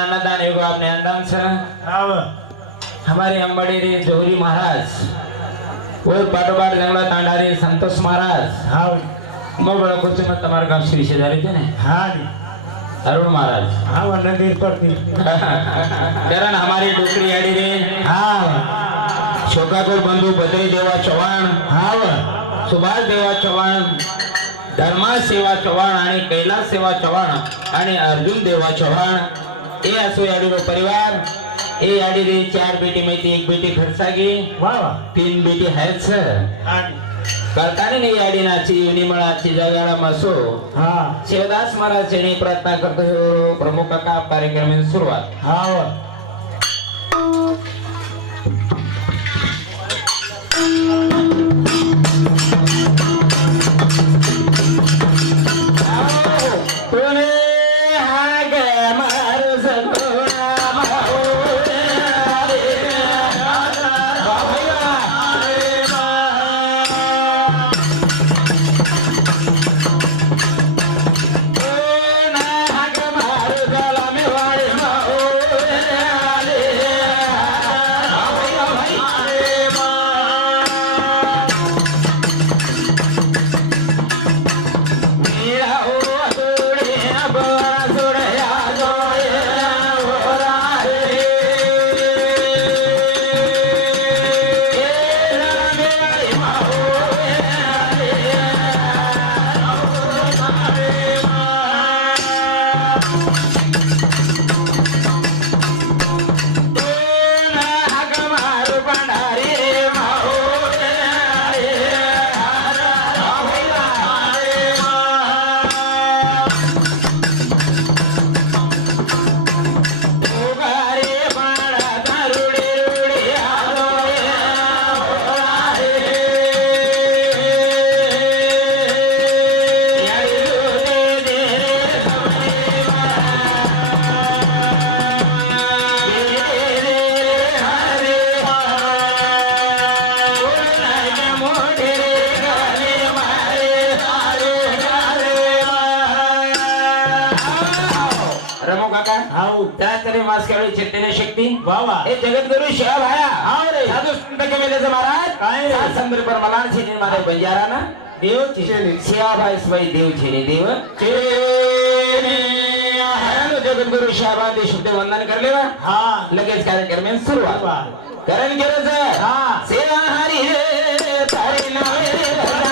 अन्नदान योग आप ज्ञानदान सर हमारे अम्बड़ी रे जोहरी महाराज और पाटोपाट जंगला तांडारी संतोष महाराज। हाँ मैं बड़ा कुछ मत तुम्हारे काम श्री शेजारी थे ना? हाँ अरुण महाराज। हाँ वरना देर पर थी। करण हमारी डोकरी अड़ी रे। हाँ। शोकाकुर बंधु बद्री देवा चौहान हाँ सुभाष देवा चौहान धर्मा सेवा चव्हाण आणि कैलास सेवा चव्हाण आणि अर्जुन देवा चव्हाण हे असो याडीरो परिवार. हे याडीरे चार बेटी माहिती एक बेटी खडसागी. वा वा. तीन बेटी आहेत सर. कळताने नाही याडी नाची युनिमळाची जगाला मसो. हा. शिवदास महाराज यांनी प्रार्थना करतो हे प्रमुख का कार्यक्रम सुरुवात. हा वा. तरी मास खेळू चिंतेने शक्ती? वा वा. हे गुरु शिवा भाया हा रे. साधू संत कमेलेचं महाराज काय रे? संदर्भ मला शिनी माझ्या बंजारा ना देव चिशेली शिवा भाई स्वाई देव चिरे देव. चिरे भाई शिवाबा देशुद्ध वंदन करले ना हा. लगेच कार्यक्रम सुरुवात. सुरुवात. कारण केलं हा. सेवा हरी हे तारी नावे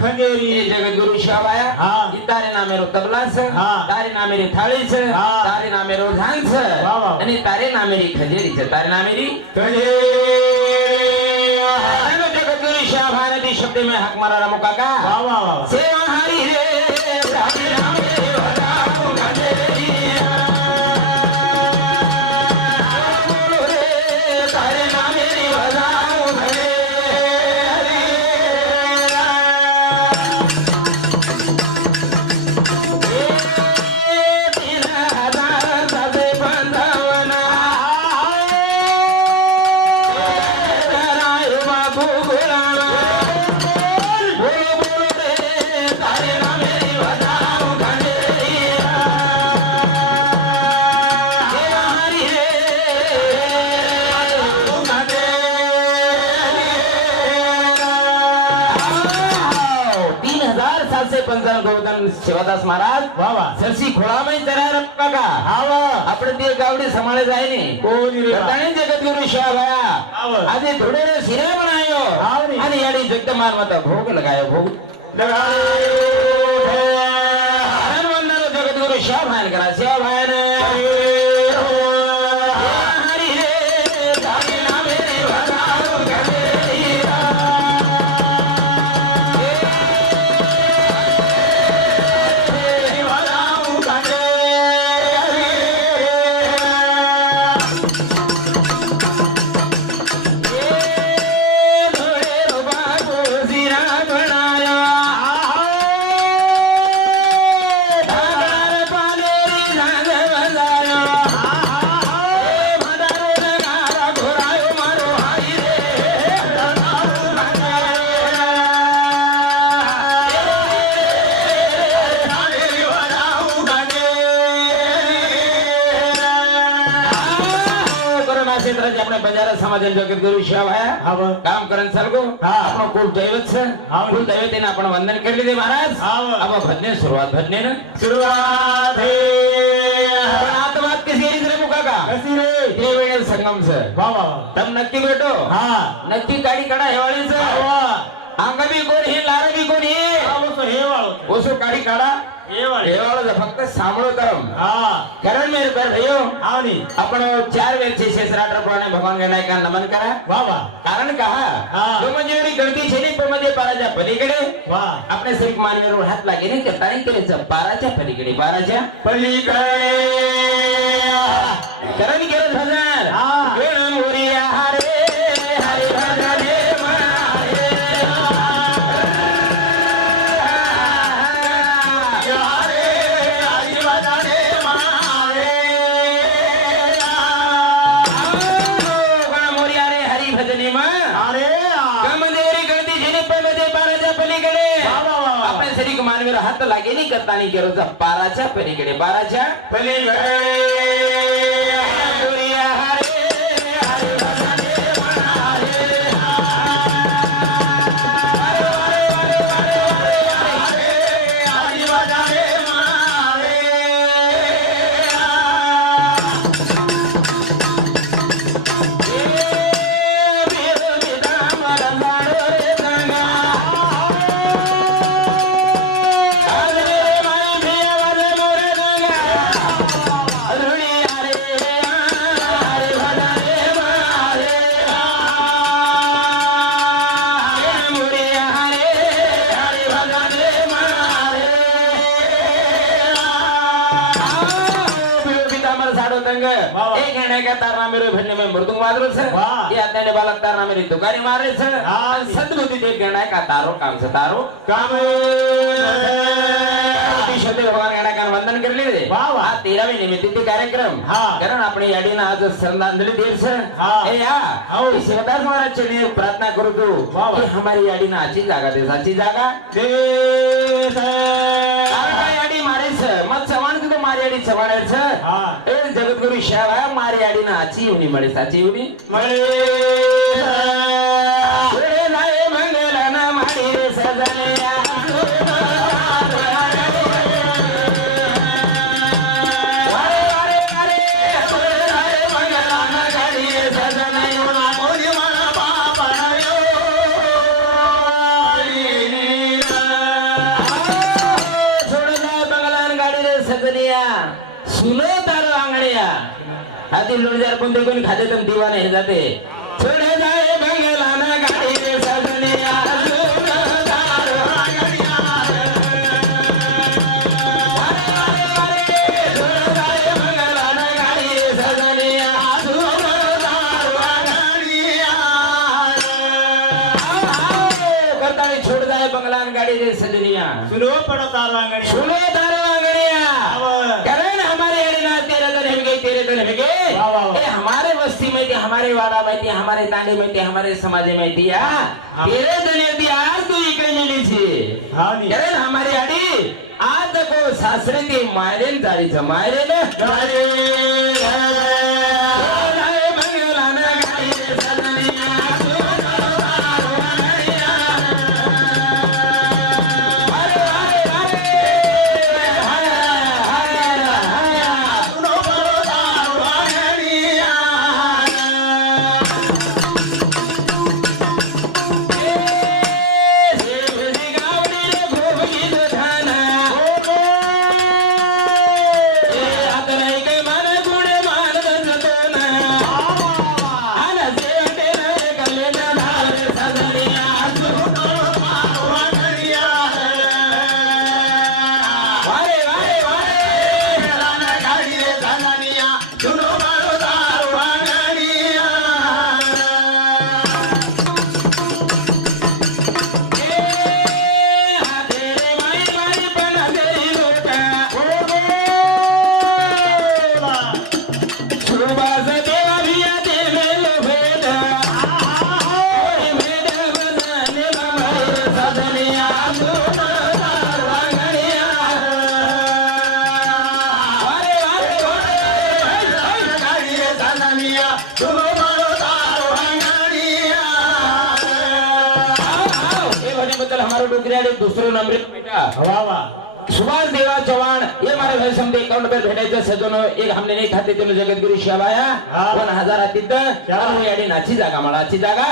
ખંડેરી હા. તારે નામે તબલા છે. હા. તારે નામે થાળી છે. તારે નામે રો છે. અને તારે નામે રી છે. તારે નામે રી ખંડેરી જગતગુરુ શાહ શબ્દ મેં હક મારા રામુ કાકા. વાહ વાહ સેવા હારી રે રામ. देवादास महाराज सरशी खोळा माहिती तयार का हाव आपण ती गावडी समाज आहे नाही जगदगुरु शिवाया आधी थोडे शिरे पण आयो आणि याडी जगदमान माता भोग लगाय भोग. लगाय. આપણે બજાર સમાજન જગત ગુરુ શિવા ભાયા હા બ. કામ કરન સલગો હા. આપણો કુલ દૈવત છે હા. કુલ દૈવત એને આપણે વંદન કરી લીધે મહારાજ હા બ. આમાં ભજને શરૂઆત ભજને ને સુરવાત હે પણ આ તો વાત કશી રીતે રમું કાકા કસી રે ત્રિવેણી સંગમ છે વાહ વાહ વાહ. તમ નક્કી બેટો હા નક્કી કાઢી કાઢા હેવાળી છે વાહ આંગા બી કોણ હે લારા બી કોણ હે આ તો હેવાળો છે. ઓછું કાઢી કાઢા હેવાળી. હેવાળો છે ફક્ત સાંભળો તમ હા કરણ મેર પર ભયો આવની આપણો ચાર વેદ છે શેષરાત્ર પુરાણે ભગવાન ગણાય કા નમન કરા વાહ વાહ કારણ કહા હા. તો મને એવી ગણતી છે ને પણ મને પારાજા પલીગડે વાહ આપણે શરીફ માનવી રોડ હાથ લાગે ને કે તારી કરે છે પારાજા પલીગડે પારાજા પલીગડે કરણ કે ભજન करला गेली करताना केरोचा बाराच्या पलीकडे. बाराच्या पलीकडे. का तारना मेरे भेलने में मृदुंग बादल से ये अतने बालक तारना मेरी दुकानी मारे से सदबुद्धि देख गणा का तारो काम से तारो काम शोधे भगवान गणाकान वंदन करले रे। वा वा तेरावे निमित्त कार्यक्रम। कारण आपण या ठिकाणी आज श्रद्धांजली देत ए या। शिवदास महाराजचे प्रार्थना करू तू हमारी या ठिकाणी आजची जागा दे साची जागा। दे మనసమానికి మారియాడి సమాడాడు సార్ ఏ జగద్గురు శివ మారియాడిన అచీవుని మరి సచీవుని మరి सगळ्या सुनो तारो आंगणिया. आधी लोणजार कोणते कोणी खाते तुम दिवाने हे जाते. छोड हे जा हमारे समाज में थी हाँ हाँ। तेरे दिन यदि आज तू इकडे मिली थी હા ની करण हमारी अड़ी आज तक सासरे थी मायरे न जारी छ मायरे न नंबरी आणि दुसरो नंबर सुभाष देवा चव्हाण हे मला घर समजे अकाउंट रुपये भेटायचं सजून एक हमले नाही खाते तुम्ही जगद्गुरु शिवाया. हा. पण हजार तिथं तर, चार. नाची जागा मला जागा.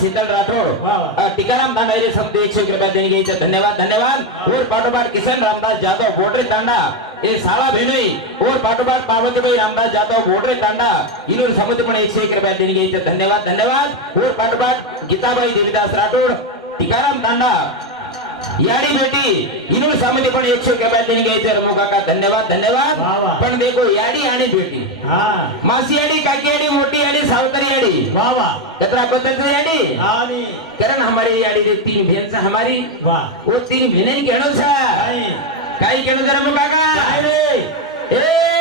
शीतल राठोड टिकाराम तांडा समते एकशे एक रुपया देणगी घ्यायचे धन्यवाद धन्यवाद. और पाठोपाठ किसन रामदास जाधव बोडरे तांडा. हे साळा भेनोई. और पाठोपाठ पार्वतीबाई रामदास जाधव बोडरे तांडा. इनूर समिती पण एकशे एक रुपया देणगी घ्यायचे धन्यवाद धन्यवाद. और पाठोपाठ गीताबाई देवीदास राठोड टिकाराम तांडा. याडी बेटी इनूर समिती पण एकशे एक रुपया देणगी घ्यायचे. रमो काका धन्यवाद. धन्यवाद. पण देखो याडी आणि बेटी हा. मासी याडी काकी याडी मोठी याडी सावकारी याडी वा वा. कतरा बदल याडी कारण हमारी याडी दे तीन बहन से हमारी वा. वो तीन बहनें छा काय काय केनो जरा काय काका रे. ए!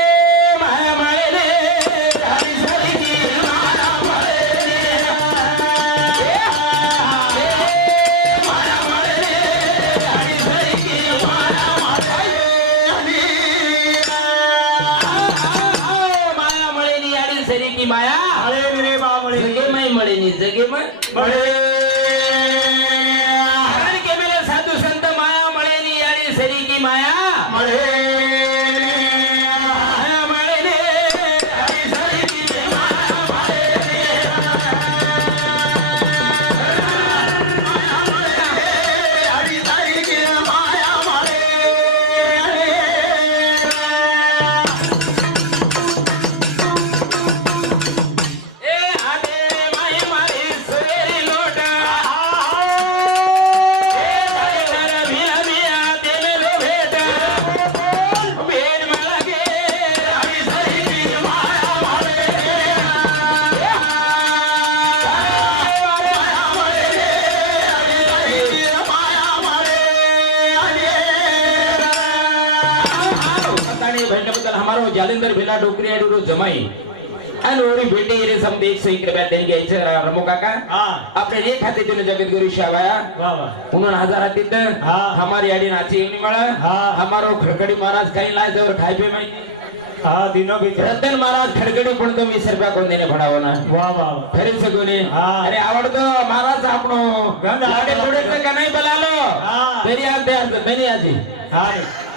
समारोह जालिंदर भिला डोकरी आणि जमाई। आणि ओरी भेटे गेले समजे एक सही कृपया त्यांनी घ्यायचं रमो काका। आपल्या एक हाती तिने जगतगुरु शाबाया म्हणून हजार हाती तर हमारी याडी नाची येऊन मला हमारो खडकडी महाराज काही लाज और खाय पे माई रतन महाराज खडगडी पण तो वीस रुपया कोण देणे पडावं ना। वा वा खरी सगुने अरे आवडतो महाराज आपण थोडे का नाही बोलालो। तरी आज ते असत नाही आजी हाय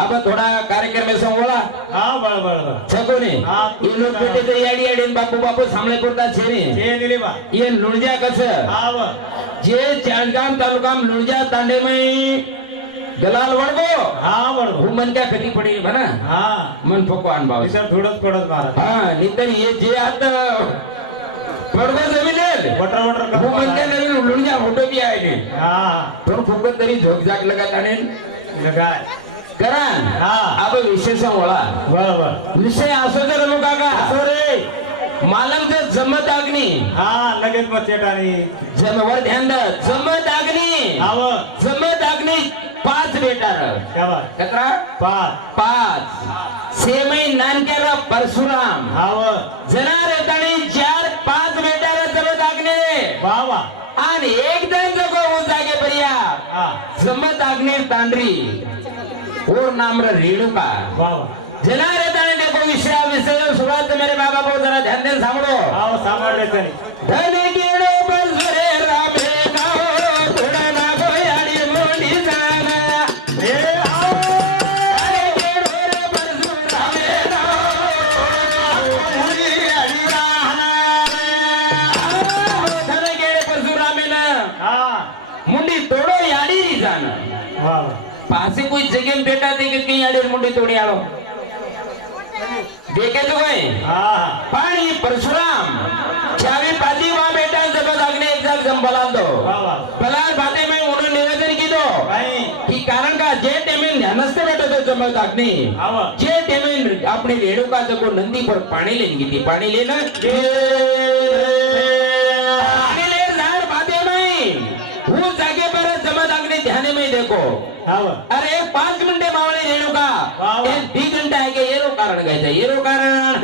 आपण थोडा कार्यक्रम आहे संभोळा बापू बापू सांगले पुरता छेने ये लुणजा कस? जे चांदगाम तालुका लुणज्या लुणजा तांडे में दलाल वडगो हा वडगो हो मन त्या कधी पडेल म्हणा? हा. मन फोको आण भाऊ. सर थोडंच पडत हा नितन हे जे आता जमिनेल वटर वटर मन त्या नवीन फोटो बी आहे हा. तरी झोक झाक लगात आणेल लगाय. करा हा. विशेष वळा बळ बळ विषय असो तर मग काका. असो रे. मालक जमत अग्नी. हा लगेच मग चेटाणी जमवर ध्यान द जमत अग्नी. हा व जमत अग्नी पाच बेटार. क्या कतरा? पाच. पाच. सेमई नानकेर परशुराम. हा व जनार येतानी चार पाच बेटार जमत अग्नी. वा वा. आणि एक जण जगो जागे पर्या जमत अग्नी तांडरी. और नाम्र रेणुका। वा वा. जनारे ताणे देखो विषया विषय सुरुवात मेरे बाबा को जरा ध्यान देन आव सांभाळले तरी. धन गेडो કઈ મુંડી તોડી આલો? દેખે તો ભાઈ. હા. પણ પરશુરામ ચારે પાદી માં બેટા જગત અગ્નિ એક્ઝામ બોલાતો પલાર ભાતે મેં ઓનો નિવેદન કીધો. ભાઈ. કે કારણ કે જે ટેમે ધ્યાનસ્થ બેઠો તો જમત અગ્નિ જે ટેમે આપણે રેડુકા જકો નંદી પર પાણી લઈને ગીધી પાણી લઈને अरे पाच मिनिटे मावळे रेणुका दी घंटा आहे की येरो कारण गायचं येरो कारण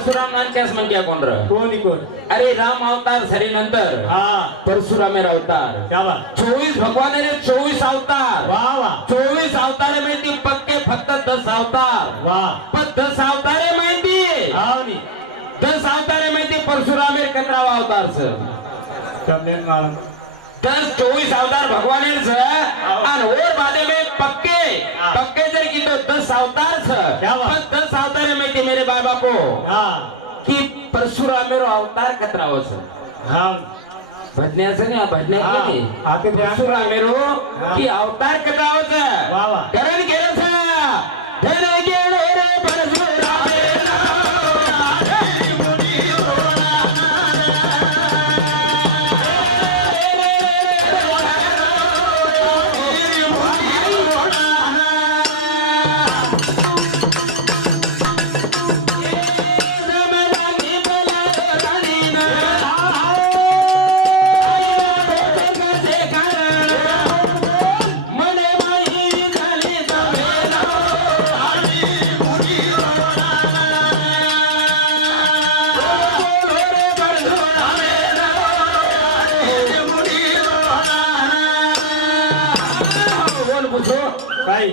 परशुराम नानच्याच म्हणत्या कोण र? कोणी कोण? अरे राम अवतार झाले नंतर हा. परशुरामे अवतार. क्या बात? चोवीस भगवान रे चोवीस अवतार. वा वा. चोवीस अवतार माहिती पक्के फक्त दस अवतार. वा. पण दस अवतारे माहिती? आवनी दस अवतारे माहिती परशुरामे कंत्रावा अवतार सर कमलेन मालम दस चोवीस अवतार भगवान आणि और बादे में पक्के. हाँ. पक्के जर की तो दस अवतार सर दस अवतारे माहिती मेरे बाबा को हा. की परशुरामेर अवतार कतरावा सर हा. भजण्याचं नाही भजण्या हा. हा, परशुरामेरो हा. की अवतार कतरावच. वा वा. करण केलं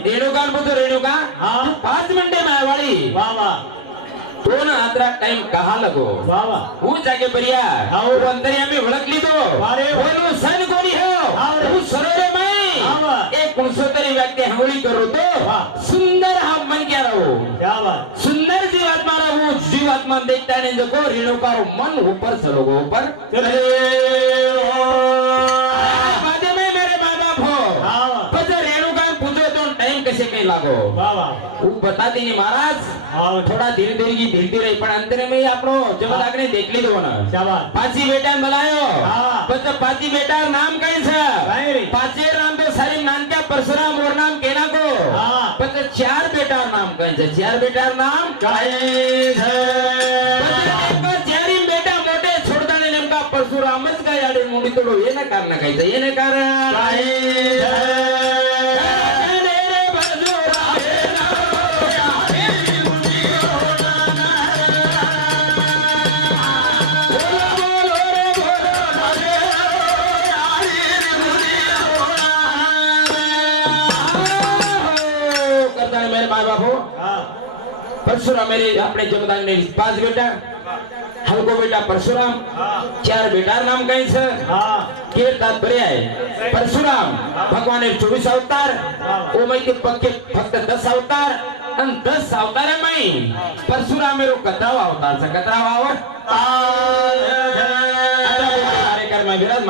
ರೇಣುಕಾ ಅನ್ಬೋದು ರೇಣುಕಾ પાંચ મિનિટે માં વાળી. વાહ વાહ. તોન આત્રા ટાઈમ કહા લગો. વાહ વાહ. હું જાગે પરિયા આવો અંતરિયા મે વળક લીધો. અરે ઓનો સન કોની હો? હું સરોરે મય એ પુરુષોત્તરી વ્યક્તિ હવળી કરો તો સુંદર હા મન કે રહો? ક્યા વાત. સુંદર જીવાત્મા રહો. જીવાત્મા દેખતા ને જો કો રેણુકારો મન ઉપર ચલો ઉપર. ચલે. पैसे नहीं लागो। वो बताते नहीं महाराज थोड़ा धीरे धीरे की धीरे रही पर अंतर में आपको जब लागने देख ली दो ना। पाची बेटा बुलायो। बस पाची बेटा नाम कहीं पाचे नाम तो सारी नानका परशुराम और नाम केना को। बस चार बेटा नाम कहीं चार बेटा नाम कहीं से? परशुरामच काय आडे मोडी तोडो। हे ना कारण काय हे ना कारण। परशुराम मेरे अपने जमदान ने पांच बेटा हलको बेटा परशुराम हा चार बेटा नाम कहीं से हा केर तात्पर्य आहे. परशुराम भगवान चोवीस अवतार ओ माहिती पक्के फक्त दस अवतार आणि दस अवतार माही परशुराम मेरो कतरावा अवतारचा कतरावा अवतार आता बोलतो कार्यक्रम विराज